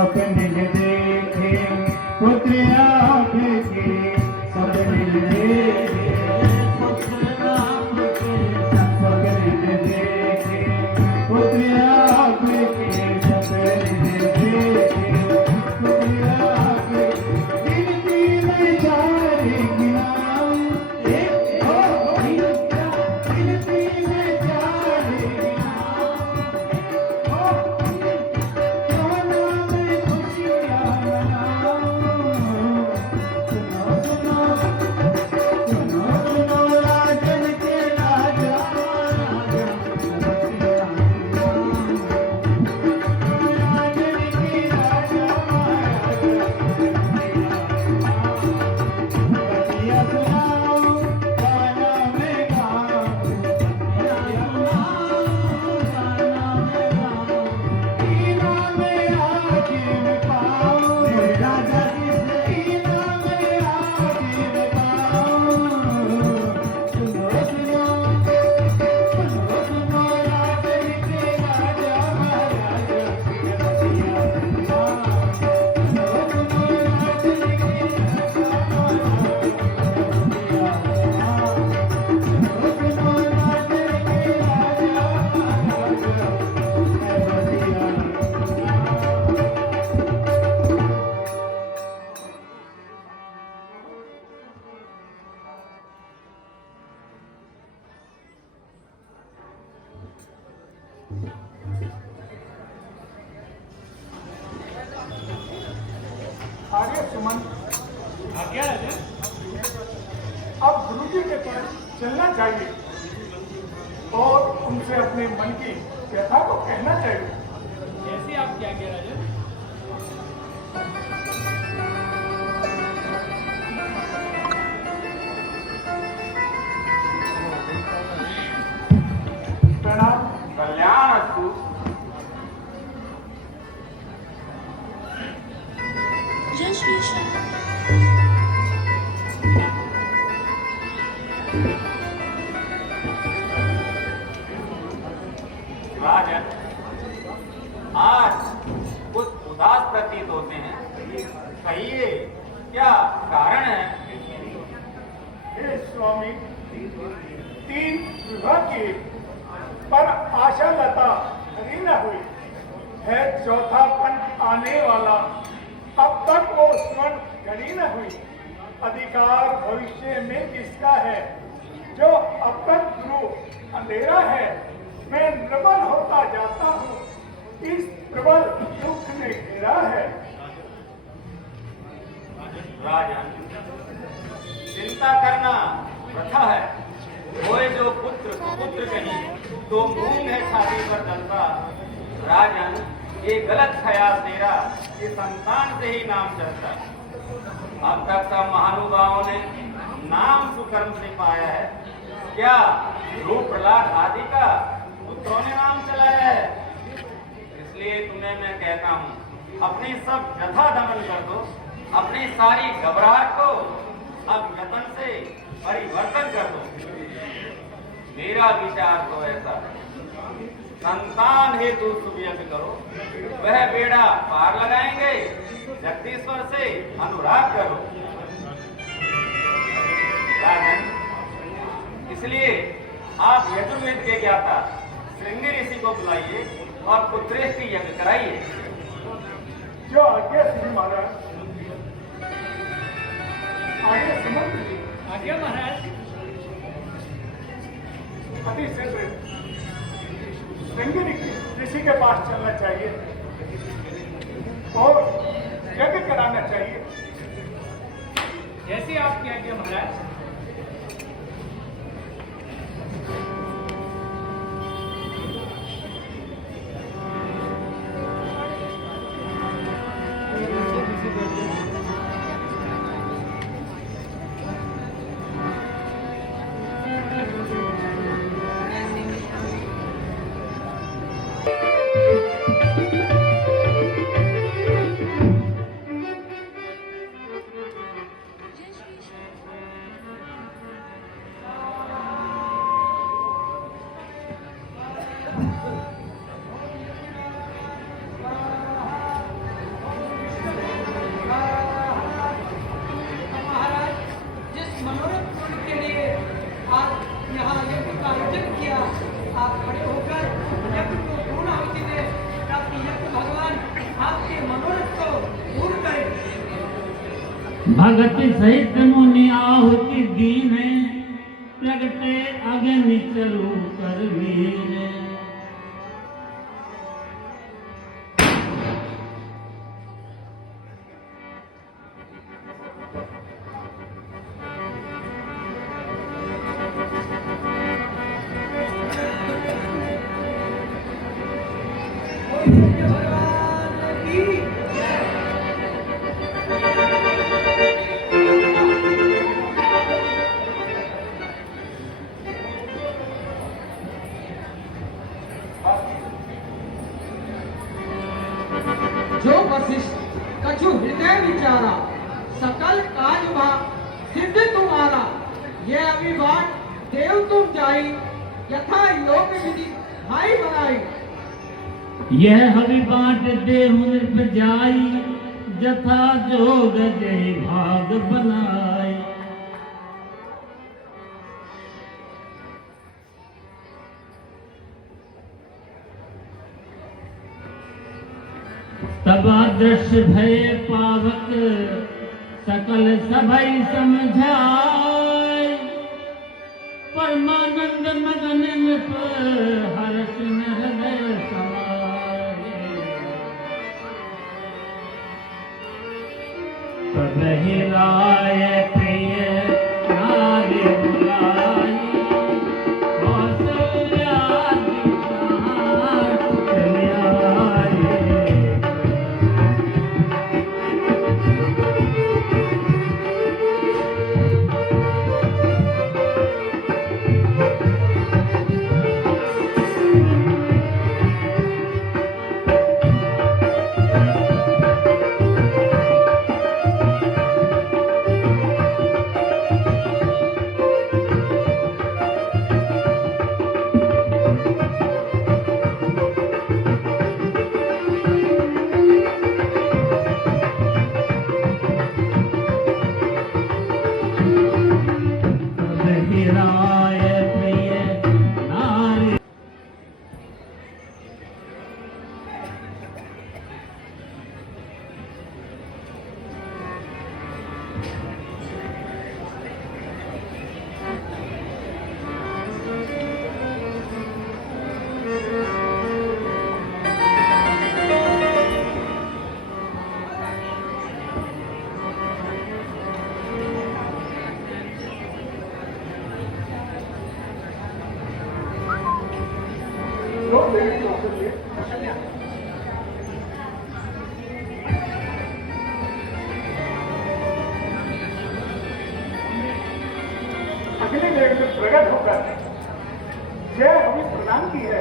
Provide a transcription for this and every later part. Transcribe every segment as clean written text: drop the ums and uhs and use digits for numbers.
सपने देखे पुत्र आपके सपने देखे पुत्र आपके सपने देखे पुत्र आपके सपने देखे पुत्र आपके गिनती में चारे गिनाऊं गिनती में चारे आगे सुमन आज्ञा राजा। अब गुरुजी के पास चलना चाहिए और उनसे अपने मन की व्यथा को कहना चाहिए। जैसी आपकी आज्ञा राजा। प्रणाम। कल्याण अस्तु। जय श्री श्याम। राजन, आज कुछ उदास प्रतीत होते हैं, कहिए क्या कारण है? हे स्वामी, 3 विवाह किए पर आशा लता हरी न हुई है। चौथा पन आने वाला, अब तक वो स्वर्ण घड़ी न हुई। अधिकार भविष्य में किसका है? जो अब तक ध्रुव अंधेरा है। मैं प्रबल होता जाता हूँ, इस प्रबल दुख ने घेरा है। राजन, चिंता करना प्रथा है। होए जो पुत्र पुत्र कहीं तो मूंग है छाती पर डलता। राजन, ये गलत ख्याल तेरा कि संतान से ही नाम चलता। अब तक सब महानुभावों ने नाम सुकर्म से पाया है। क्या ध्रुव प्रहलाद आदि का पुत्रों ने नाम चलाया है? इसलिए तुम्हें मैं कहता हूँ, अपनी सब व्यथा दमन कर दो। अपनी सारी घबराहट को अब यत्न से परिवर्तन कर दो। मेरा विचार तो ऐसा है, संतान हेतु शुभ यज्ञ करो, वह बेड़ा पार लगाएंगे। जगदीश्वर से अनुराग करो। राजन, इसलिए आप यजुर्वेद के ज्ञाता श्रृंगी ऋषि को बुलाइए और पुत्रेष्टि यज्ञ कराइए। जो आज्ञा श्री महाराज। आगे सुमन जी। आज्ञा महाराज। अति शीघ्र श्रृंगी ऋषि के पास चलना चाहिए और यज्ञ कराना चाहिए। जैसी आपकी आज्ञा महाराज। भगत सहित मुनि आहुति दीने, प्रगटे अग्नि चरु कर वीने। जो वशिष्ठ कछु हृदय विचारा, सकल काज भा सिद्ध तुम्हारा। ये अभिवाद देव तुम जाई, यथा योग विधि भाई बनाई। यह हवि बाट देव नृप जाई, जथा जोग दे भाग बनाई। तब दृश्य भय पावक, सकल सभई समझाय। परमानंद मगन नृप, हर्ष न हृदय समाय। तबहि राय प्रिय नारी बुलाई, कौसल्या जी कहाँ चली आई। अगले मेघ में प्रकट होकर जय हमें प्रदान की है।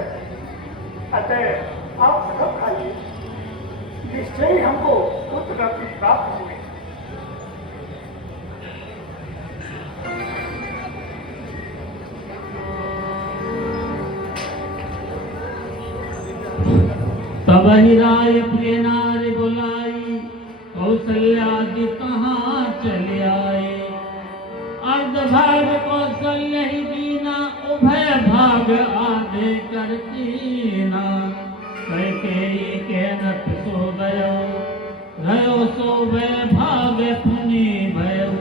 अतः आप सब खाइए, निश्चय ही हमको पुत्र रत्न प्राप्त हुए। तब ही राय प्रिय नारी बुलाई, कौशल्या जी कहाँ चले आए। अर्ध भाग कौशल्य ही दीना, उभय भाग आधे करतीना। कैकेयी के नट सो गयो, गयो सो वै भाग पुनि भयो।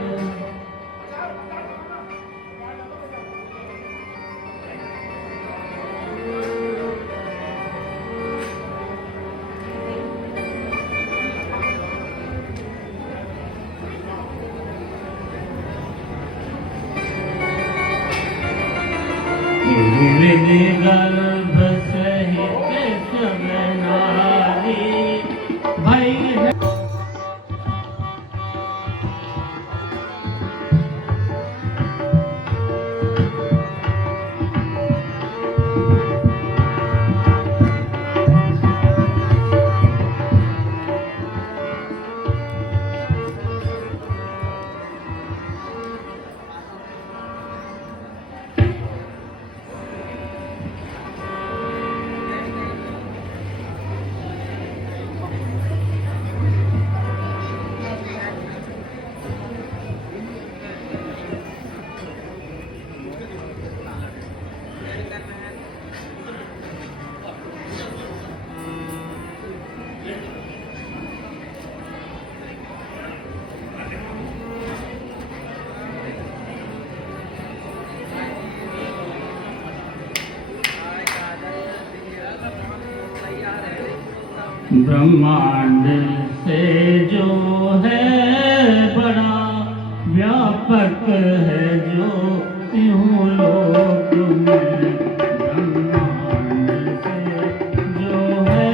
विधि गर्भ सहित सब नारी, भई ब्रह्मांड से जो है बड़ा व्यापक है जो यूं लोक में। ब्रह्मांड से जो है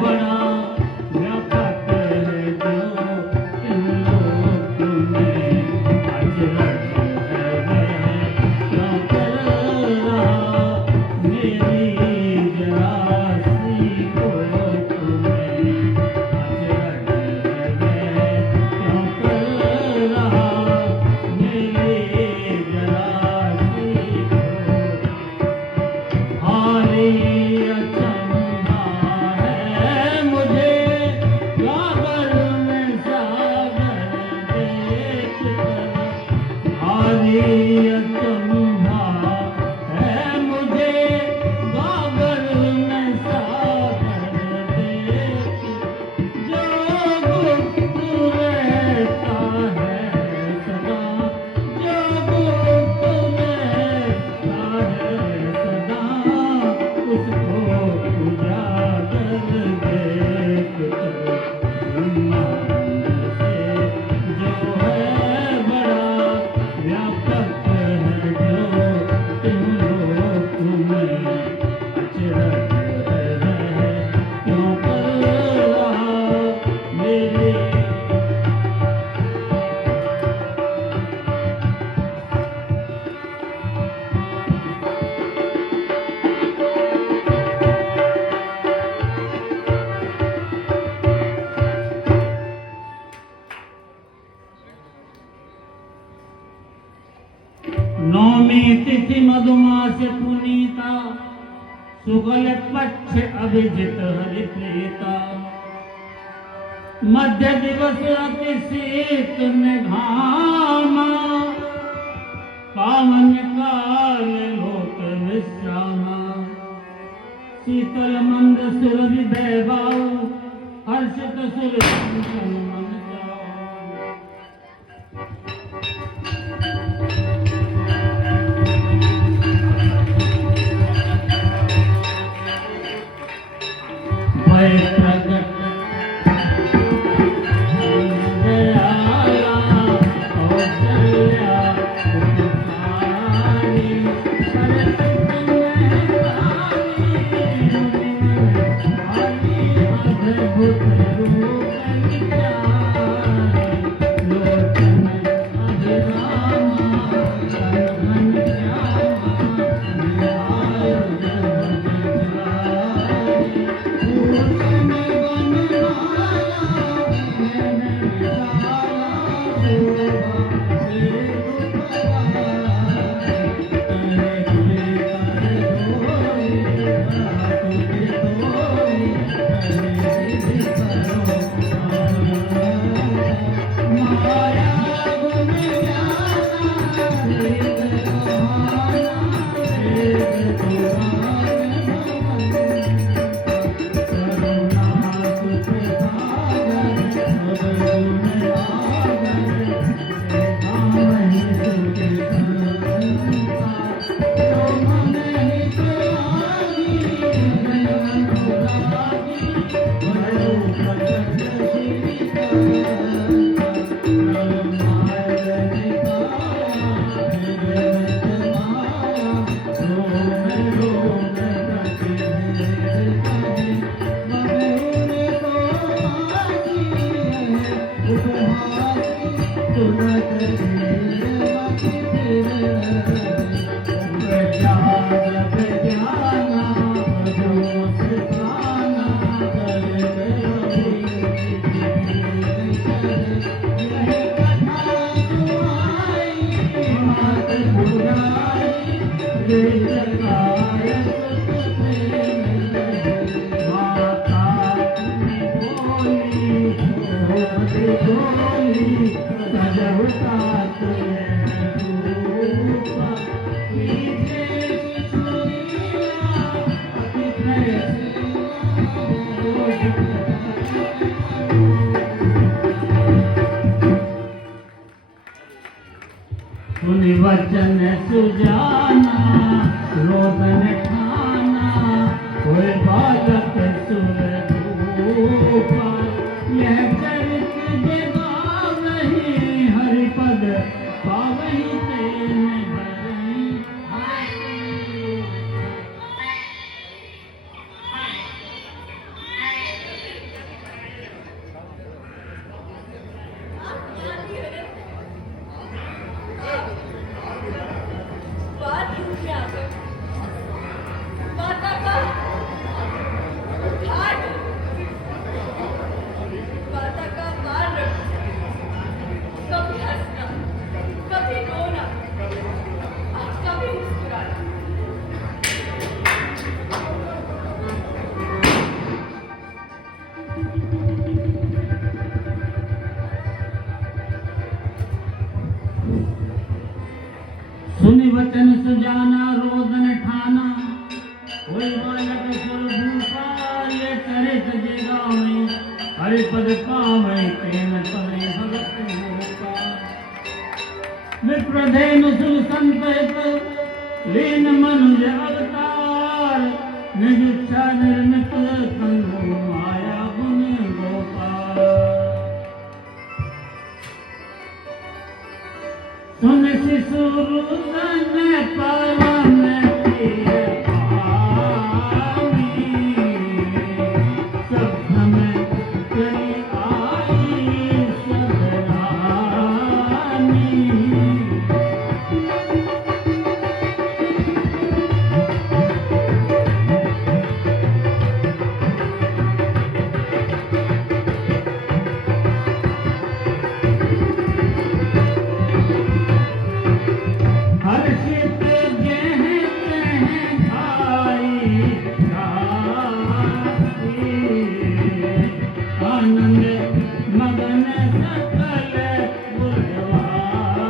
बड़ा व्यापक है जो यूं लोक में। अचरज है वह क्यों कर रहा मेरी जरा सी को तुम्हें। अचरज है वह क्यों कर रहा मेरी जरा सी को। हारी अचंभा है मुझे गागर में सागर देख कर। हारी अचंभा है मुझे गागर में सागर देख। जो गुप्त रहता है सदा, जो गुप्त रहता है सदा, उसको उजागर देख कर। ब्रह्मांड से जो है बड़ा व्यापक है जो तुम लोक में। अचरज है वह क्यों कर रहा मेरे। नौमी तिथि मधुमास पुनीता, शुक्ल पक्ष अभिजित हरिप्रीता। मध्य दिवस अति शीत घामा, पावन काल लोक विश्रामा। शीतल मंद सुर हृदय बाऊ, हर्षित सुर मन जाओ। भय प्रगट दयाला कौशल्या उपकारी। सरसित महतारी अद्भुत रूप विचारी। लोचन अभिरामा घन श्यामा, निहाय सुनि वचन सुजाना रोदन ठाना, कोई बालक सुर हरिपद पावै तेन पवै भगत होका विप्रधेनु सुर संतहित लीन मनुज अवतार निज इच्छा निर्मित संगो माया गुण गोपाल सुन शिशु रुदन पवन प्रिय पानी सब समय तेरी आई सदरानी हर्षित जह तह भाई दासी आनंद मगन सकल गुणवासी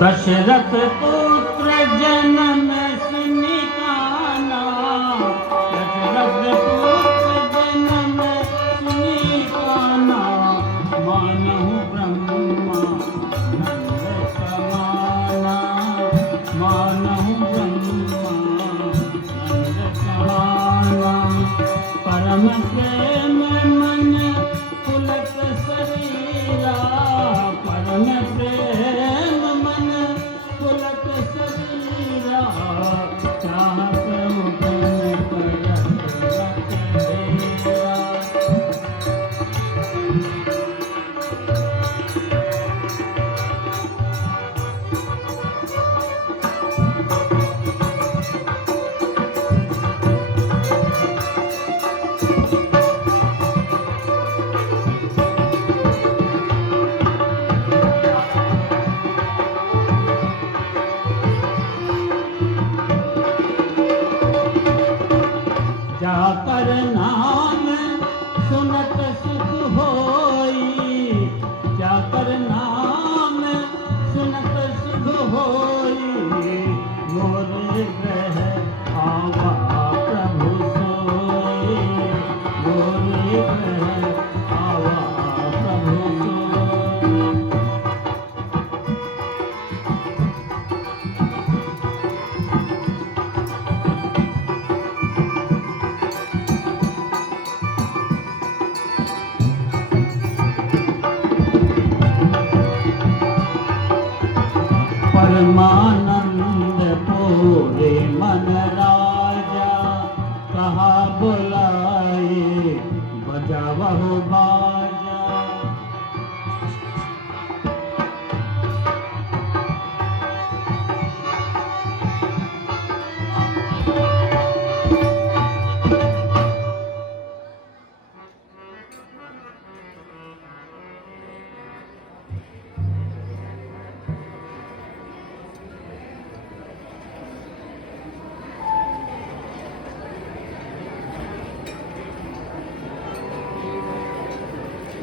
दशरथ पुत्र जन्म सुनि काना दशरथ पुत्र जन्म सुनि काना मानहु ब्रह्मा नंद समाना मानहु ब्रह्मा नंद समाना परम प्रेम मन पुलक शरीरा परम प्रेम मन पुलक शरीरा चाहत मुखन करत रत धेरा जाकर नाम सुनत सुख होई जाकर नाम सुनत सुख होई मोर ग्रह आवा प्रभु सोई मोर ग्रह आवा प्रभु सोई परमानंद पूरे मन राजा कहा बुलाए बजावहु बाजा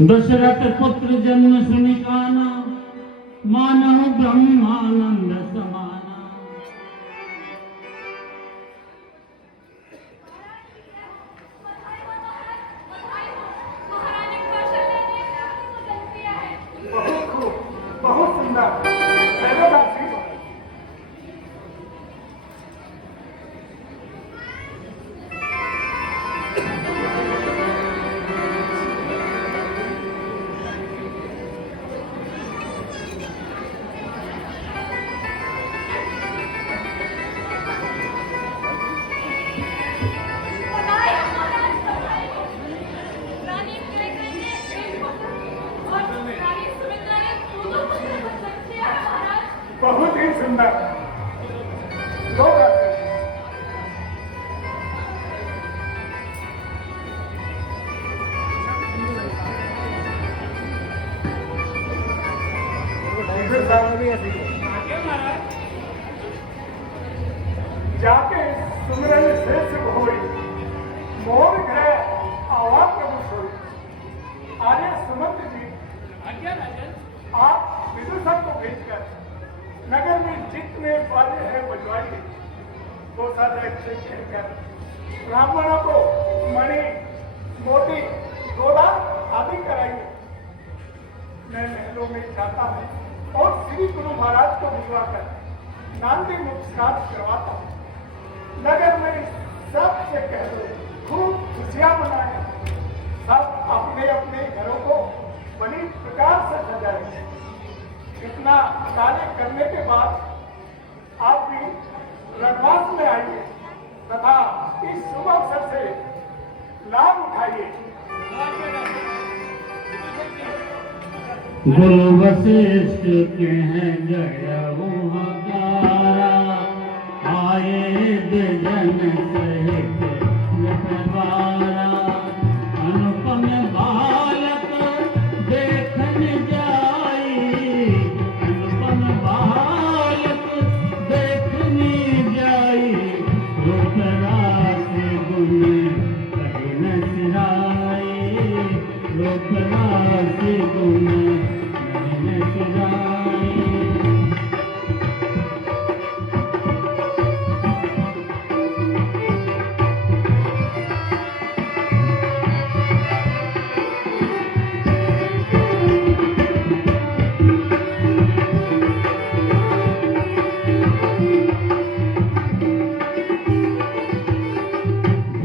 दशरथ पुत्र जन्म सुनि काना मानहु ब्रह्मानंद समाना बहुत खूब बहुत सुंदर देवदासी सुंदर लोग आते हैं। आज्ञा महाराज। जाके सुमरन शेष होई मोर ग्रह आवा प्रभु सोई। आर्य सुमंत जी आज्ञा राजन। आप विदुषक को भेजकर नगर में जितने बाजे हैं बजवाइए, दो साथ से कहकर ब्राह्मणों को मणि मोती डोला आदि कराइए। मैं महलों में जाता हूँ और श्री गुरु महाराज को भिजवाकर नांदी मुस्कान करवाता हूँ। नगर में सबसे कह दो खूब खुशियां मनाएं। सब अपने अपने घरों को बड़ी प्रकार से सजाएंगे। इतना कार्य करने के बाद आप भी रणवास में आइए तथा इस शुभ अवसर से लाभ उठाइए। आज्ञा राजन। गुरु वशिष्ठ के हैं जय उहारा, आए जन सहित निखबारा। अनुपम बालक देखन जाई, अनुपम बालक देखन जाई। रूप रास गुण कहीं न सिराई, रूप रास गुण कहीं न सिराई।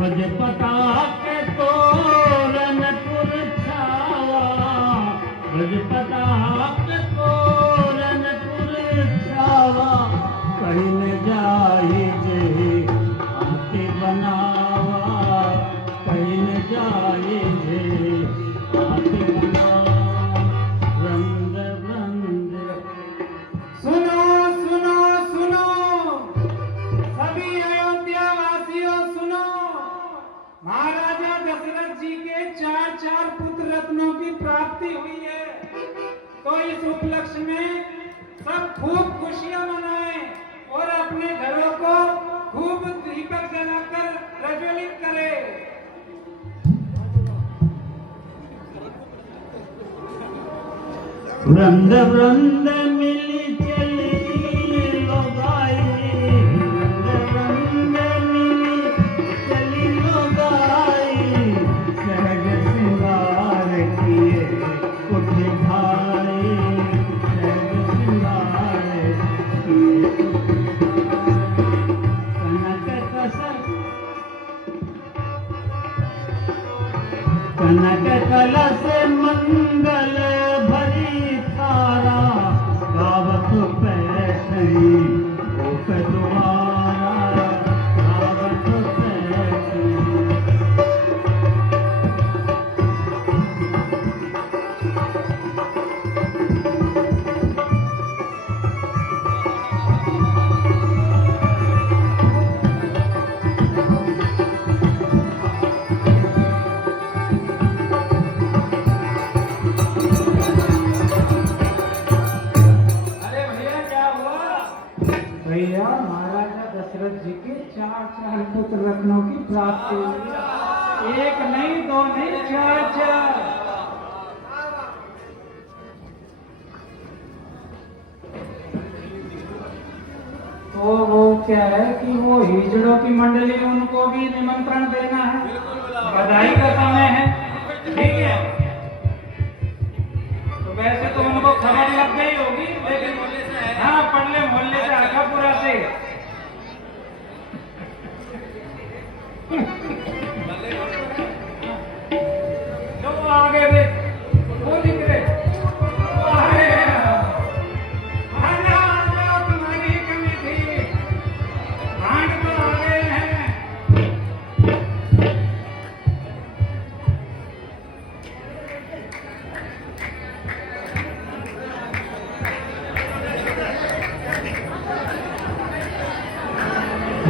भज पताक तोरण पुर छावा, भज पताक तोरण पुर छावा। कहीं न जाहि जे आति बनावा, कहीं न जाहि जे आति बनावा। वृंद वृंद सुनो सुनो सुनो, सभी अयोध्या वासियों सुनो। महाराजा दशरथ जी के चार पुत्र रत्नों की प्राप्ति हुई है, तो इस उपलक्ष्य में सब खूब खुशियां मनाएं और अपने घरों को खूब दीपक जलाकर प्रज्वलित करें। वृंद वृंद मिली चली लोगाई, वृंद वृंद मिली चली लोगाई। सहज श्रृंगार किए उठ भाई, सहज श्रृंगार किए उठ भाई। कनक कलश मंगल भरी थारा, गावत पैठई गोप द्वारा, गावत पैठई। अरे भैया क्या हुआ? भैया महाराजा दशरथ जी के चार पुत्र रत्नों की प्राप्ति हुई। एक नहीं, दो नहीं, चार। तो वो क्या है कि वो हिजड़ों की मंडली, उनको भी निमंत्रण देना है, बधाई का समय है, ठीक है। तो वैसे तो उनको खबर लग गई होगी, लेकिन हाँ, पड़ले मोहल्ले से, आखापुरा से। जो आगे वे वो निकले, तुम्हारी कमी थी, भांड तो आ गए हैं।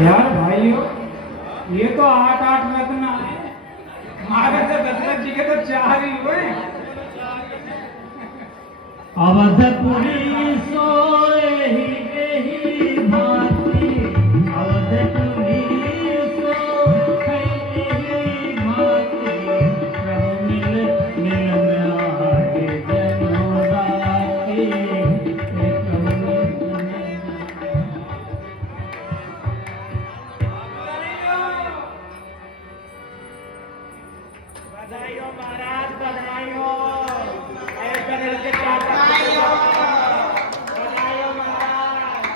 यार भाइयों, ये तो 8-8 रत्न आए। हमारे तो दशरथ जी के तो 4 ही हुए। अवधपुरी सोए ही भांति, अवधपुरी सोए ही भांति, प्रभु मिल मिल आए जनो राती, प्रभु बधाइयों महाराज, बधाइयों। ऐसा लड़के चाहता बधाइयों महाराज।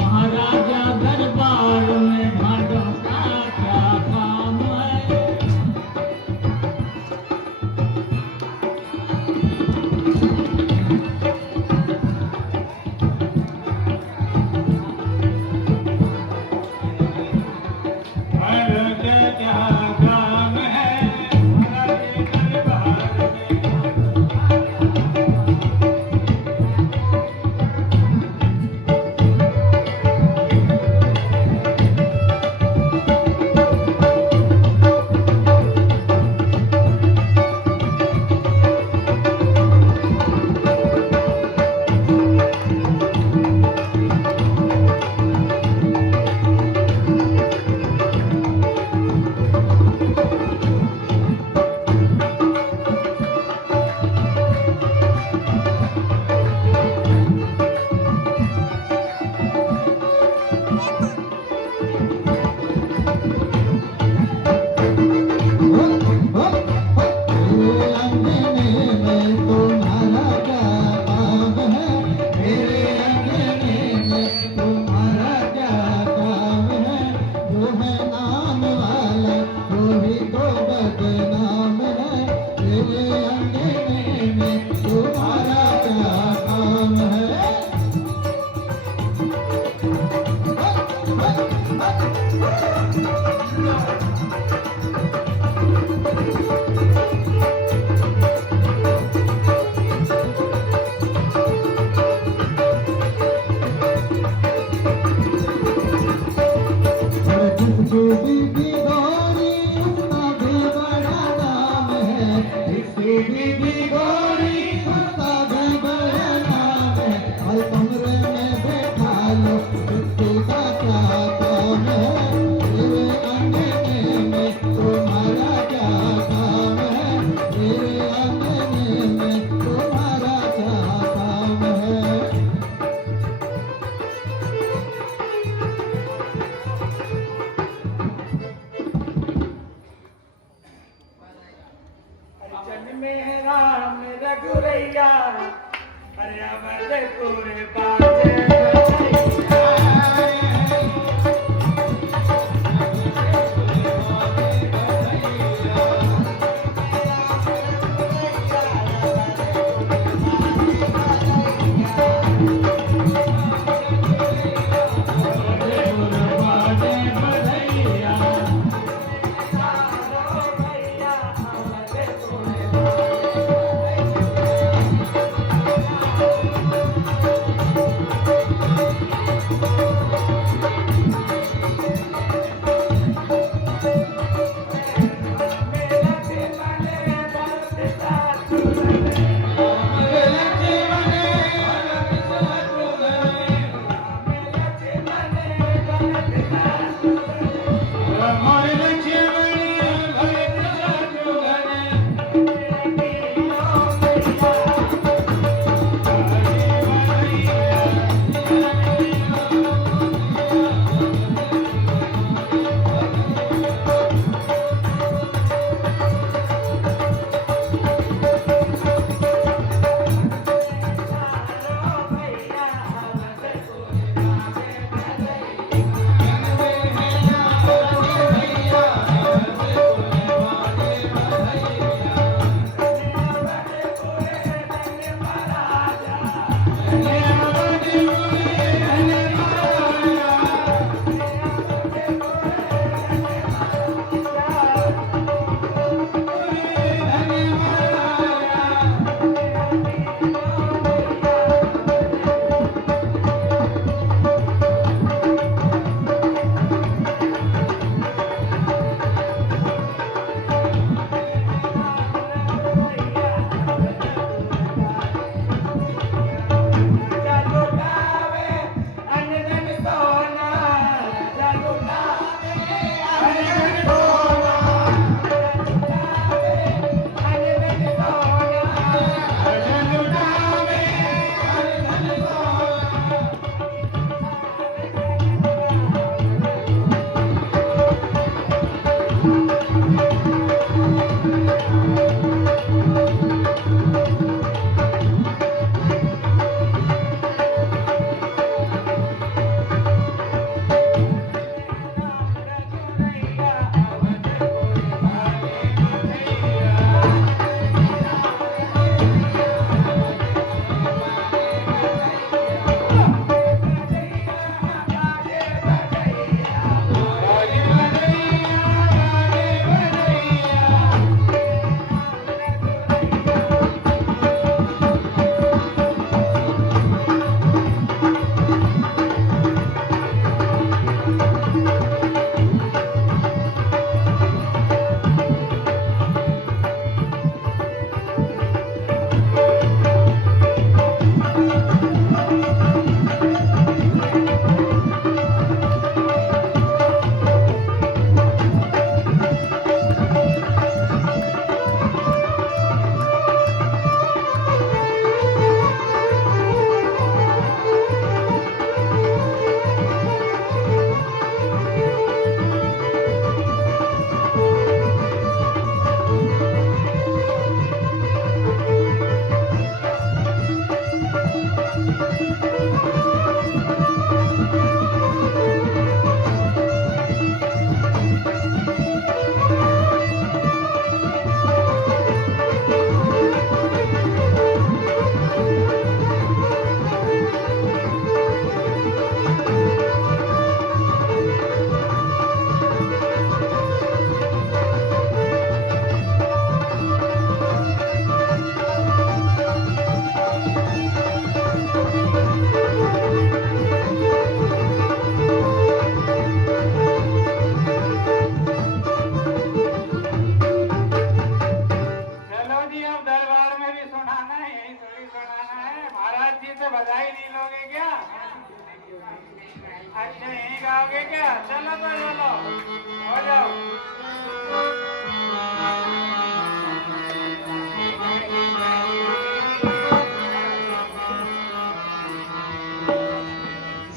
महाराजा दरबार में भाड़ों का क्या काम है।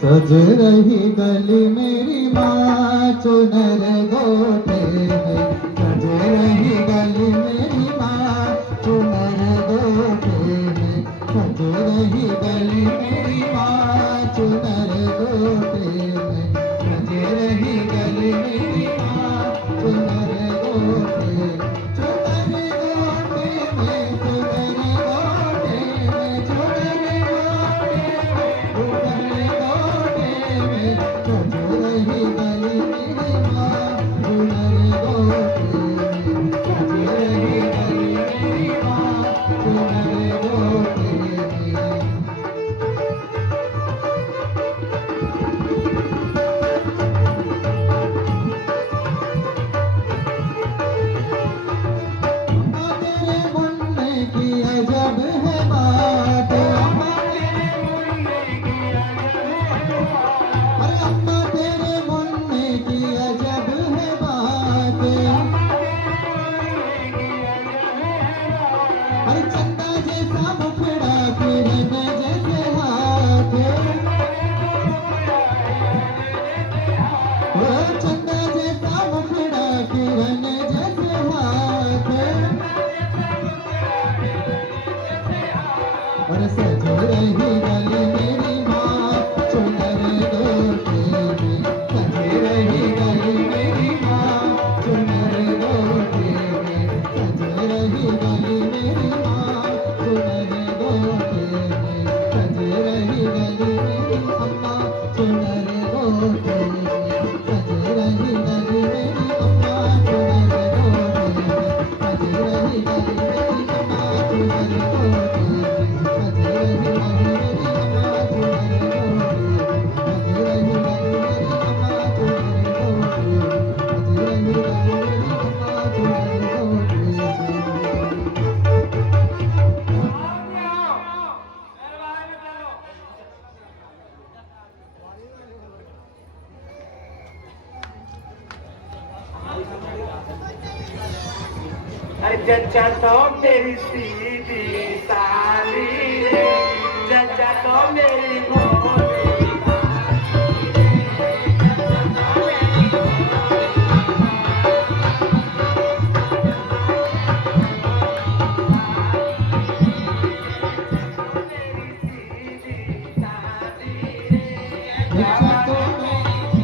सज रही गली मेरी माँ चुनर गोटे में, सज रही गली मेरी माँ चुनर गोटे में, सज रही गली मेरी माँ चुनर गोटे में, सज रही गली मेरी माँ चुनर गोटे में, चुनर गोटे में, चुनर गोटे में, चुनर गोटे में, सज रही गली मेरी माँ चुनर गोटे में, सज रही गली मेरी माँ चुनर गोटे में। अम्मा तेरे मुन्ने की अजब है बात, अम्मा तेरे मुन्ने की अजब है बात, अरे अम्मा तेरे मुन्ने की अजब है बात, अरे चंदा जैसा मुखड़ा किरण जैसे हाथ, ओ चंदा जैसा मुखड़ा किरण जैसे हाथ, और सज रही गली मेरी माँ चुनर गोटे में, सज रही गली मेरी माँ चुनर गोटे में, सज रही गली मेरी माँ चुनर गोटे में, सज रही गली मेरी अम्मा चुनर गोटे में, सज रही गली मेरी अम्मा चुनर गोटे में, सज रही गली मेरी अम्मा चुनर गोटे में, सज रही गली मेरी अम्मा चुनर गोटे में, सज रही गली मेरी अम्मा चुनर गोटे में, सज रही गली मेरी अम्मा चुनर गोटे में। जच्चा तो मेरी सीधी साली रे, जच्चा तो मेरी भोली जच्चा तो मेरी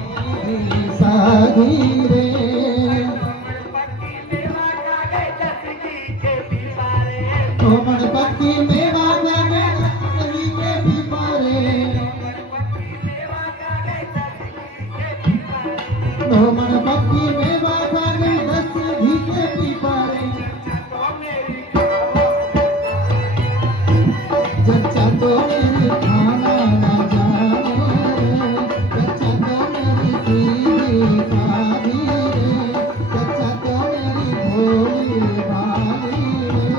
साधी रे, कोमल पक्की मेवा जाने सही के भी पारे, कोमल पक्की मेवा जाने दस घी के भी पारे, जच्चा तो मेरी खाना ना जाने, जच्चा तो मेरी सीधी साधी रे, जच्चा तो मेरी भोली भाली रे,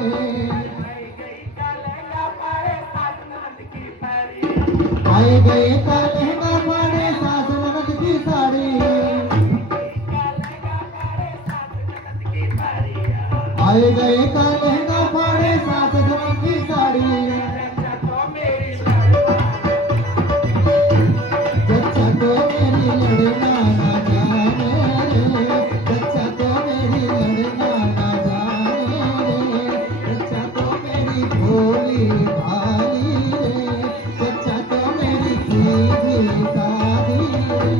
आए गए का लहंगा पाड़े सास ननद की साड़ी, आए गए का लहंगा पाड़े सास ननद की साड़ी, जच्चा तो मेरी लड़ना ना जाने रे, जच्चा तो मेरी लड़ना ना जाने रे, जच्चा तो मेरी भोली भाली रे, जच्चा तो मेरी सीधी साधी रे,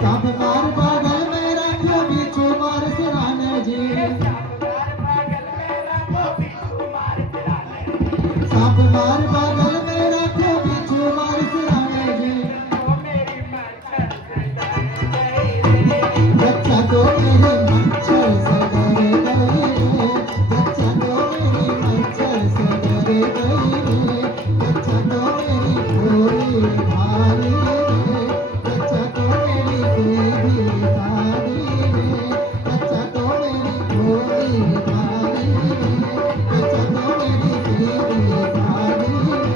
सांप मार पागल में रखो बिच्छू मार सिराने जी, सांप मार पागल में रखो बिच्छू मार सिराने जी, जच्चा तो मेरी मच्छर से डर गई रे, जच्चा तो मेरी मच्छर से डर गई रे, जच्चा तो मेरी भोली भाली रे, जच्चा तो मेरी सीधी साधी रे, जच्चा तो मेरी भोली भाली रे, जच्चा तो मेरी सीधी साधी रे।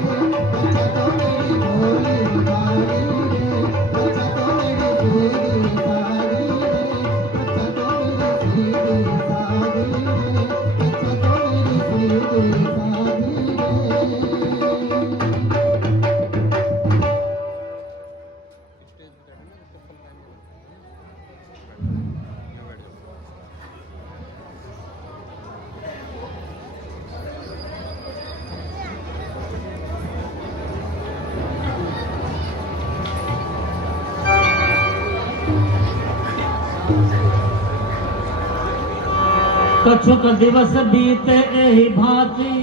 कछुक दिवस बीते एहि भांति,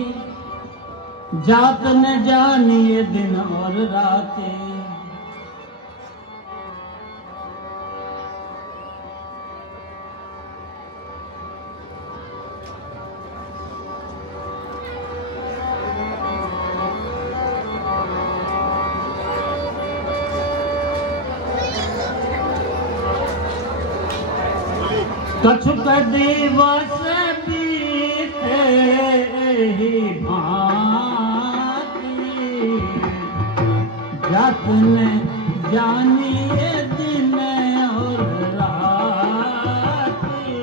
जात न जानिए दिन और राते। कछुक दिवस बीते एहि भांति, जात न जानिए दिन और राति।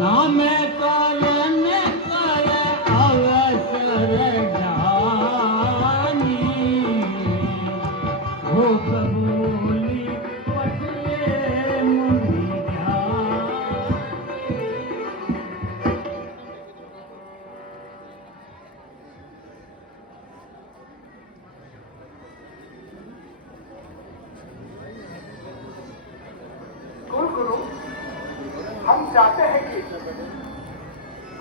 नाम कारण कर अवसर जानी, हो कबूली पठिए मुनि ज्ञानी। गुरु, हम चाहते हैं कि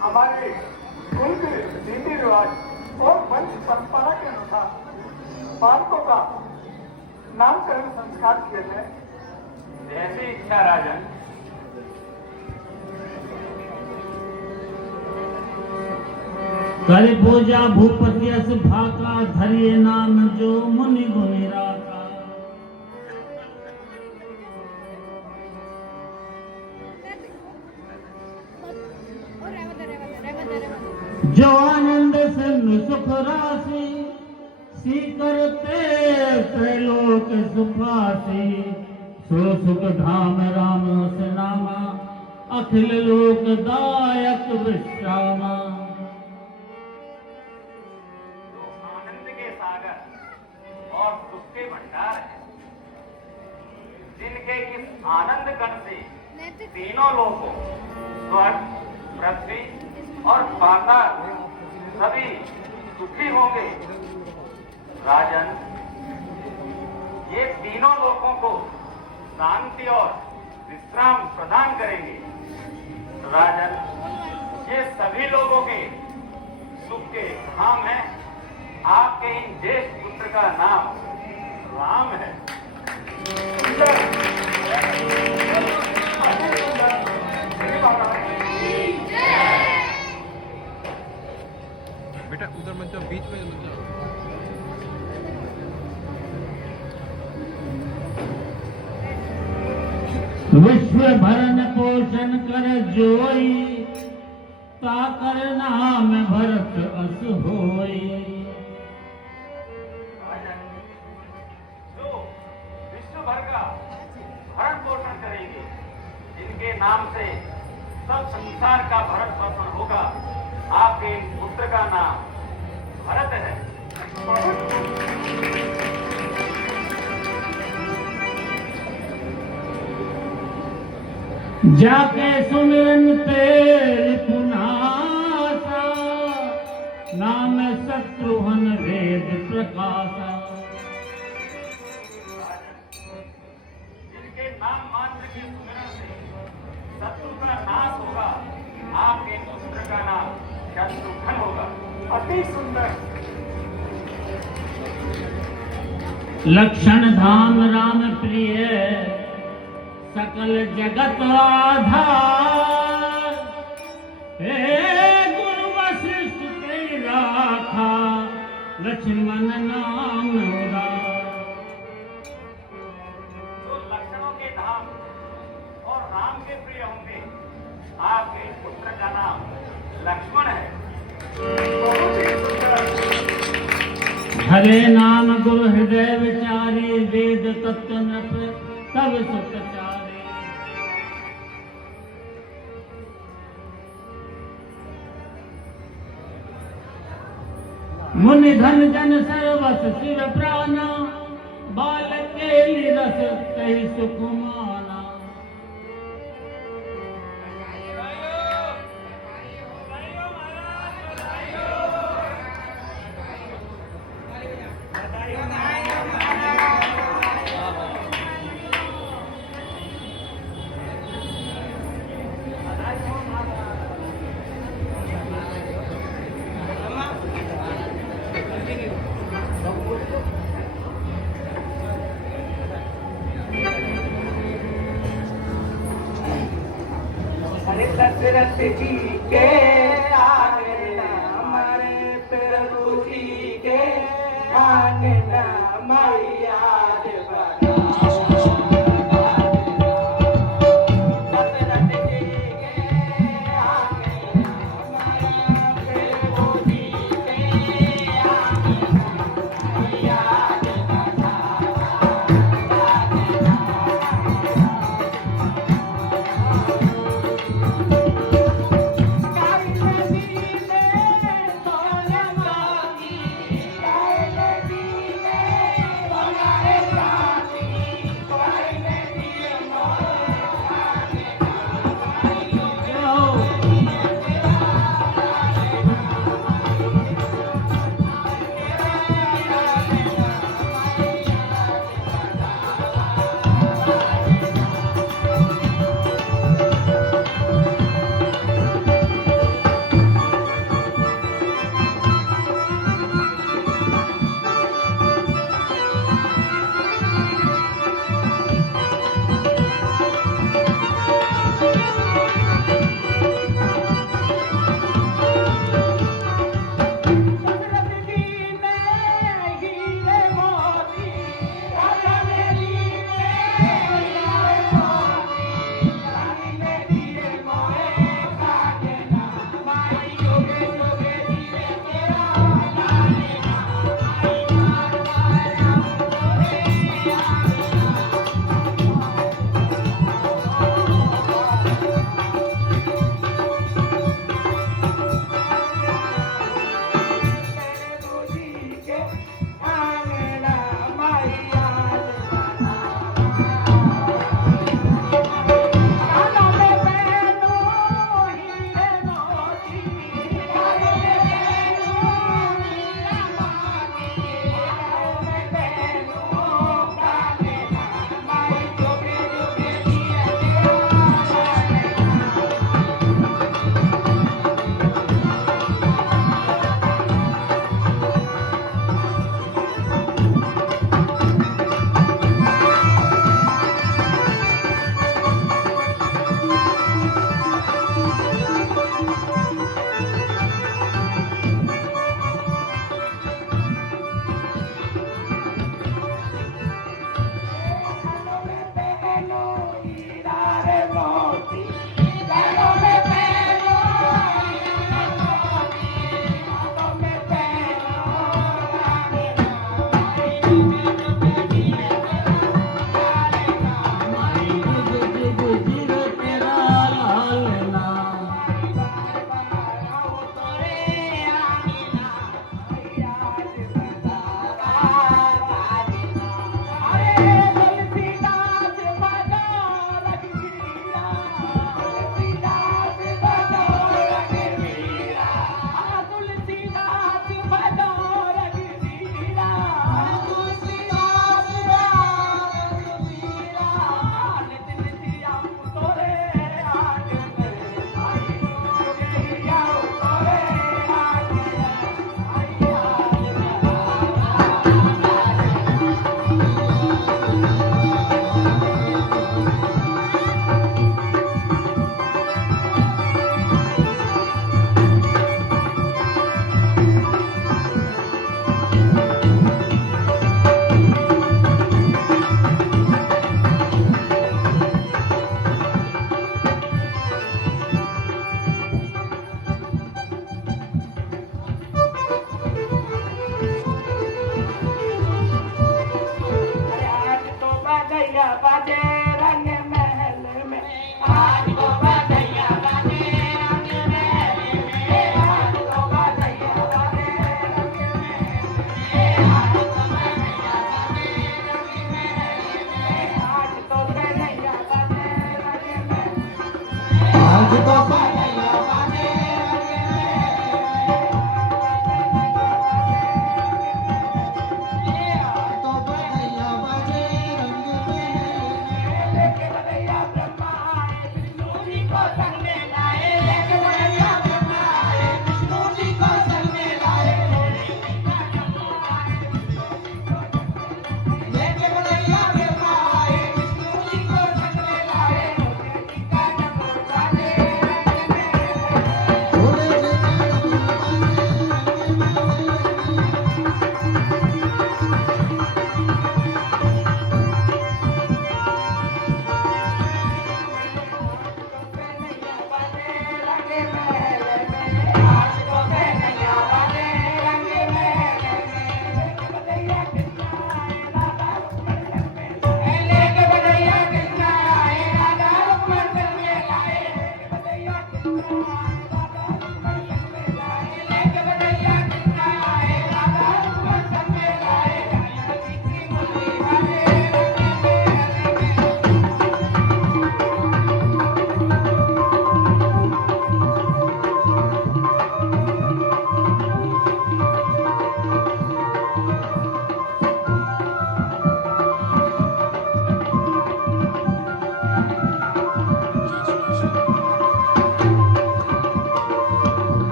हमारे कुल के रीति रिवाज और वंश परंपरा के अनुसार बालकों का नामकरण संस्कार किया जाए। जैसी इच्छा राजन। कर पूजा भूपति अस भाका, धरिए नाम जो मुनि गुनि राखा। जो आनंद सिंधु सुख राशि, सी करते त्रैलोक सुखासी। सो सुख धाम राम से नामा, अखिल लोक दायक विश्रामा। जो आनंद के सागर और सुख के भंडार है, जिनके इस आनंद कण से तीनों लोगों स्वर्ग, पृथ्वी और पाताल सभी सुखी होंगे। राजन, ये तीनों लोगों को शांति और विश्राम प्रदान करेंगे। राजन, ये सभी लोगों के सुख के धाम है। आपके इन ज्येष्ठ पुत्र का नाम राम है। बेटा उधर मत जाओ, बीच में मत जाओ। विश्व भरण पोषण कर जोई, ताकर नाम भरत अस होई। जो विश्व भर का भरण पोषण करेंगे, जिनके नाम से सब संसार का भरण पोषण होगा, आपके पुत्र का नाम भरत है। जाके सुमिरन तेल पुनासा, नाम शत्रुघ्न वेद प्रकाशा। जिनके नाम मात्र के सुमिरन से शत्रु का नाश होगा, आपके पुत्र का नाम शत्रुघ्न होगा। अति सुंदर। लक्षण धाम राम प्रिय, सकल जगत आधार। हे गुरु वशिष्ठ तेरी राखा, लक्ष्मण नाम उदार। जो लक्षणों के धाम और राम के प्रिय होंगे, आपके पुत्र का नाम लक्ष्मण है। बहुत ही सुंदर। हरे नाम गुरु हृदय विचारी, वेद तत्व नृप तब सुतचारे। मुनि धन जन सर्वस शिव प्राणा, बालक के रस कही सुख माना। दशरथ जी के आंगना हमारे प्रभु जी के आंगना मैया दशरथ जी के आंगना हमारे प्रभु जी के आंगना मैया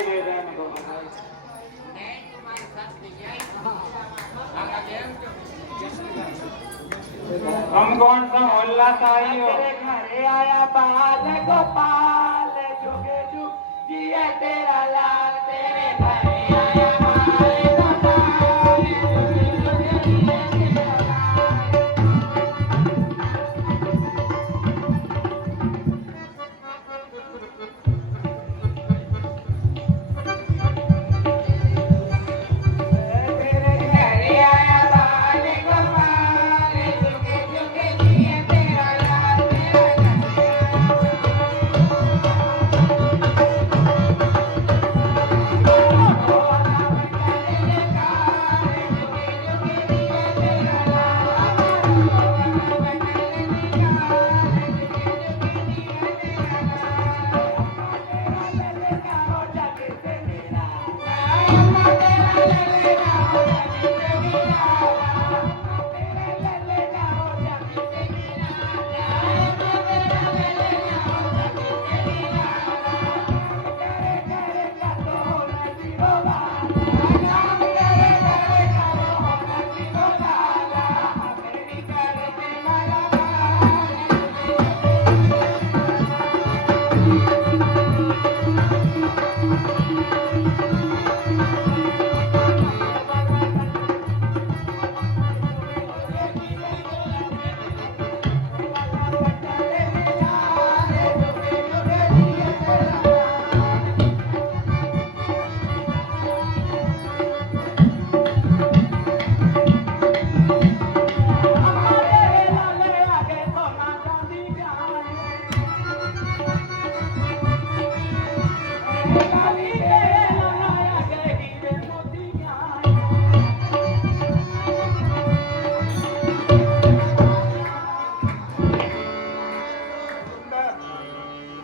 बधाई दे दे इनको बधाई। तुम कौन सा मोहल्ला से आई हो? घरे आया बाल गोपाल जुगे जुग जिए तेरा लाल तेरे घरे आया बाल गोपाल जुगे जुग जिए तेरा लाल। तेरे घरे आया बाल गोपाल जुगे जुग जिए तेरा लाल तेरा घरे सुंदर,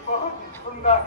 बहुत सुंदर।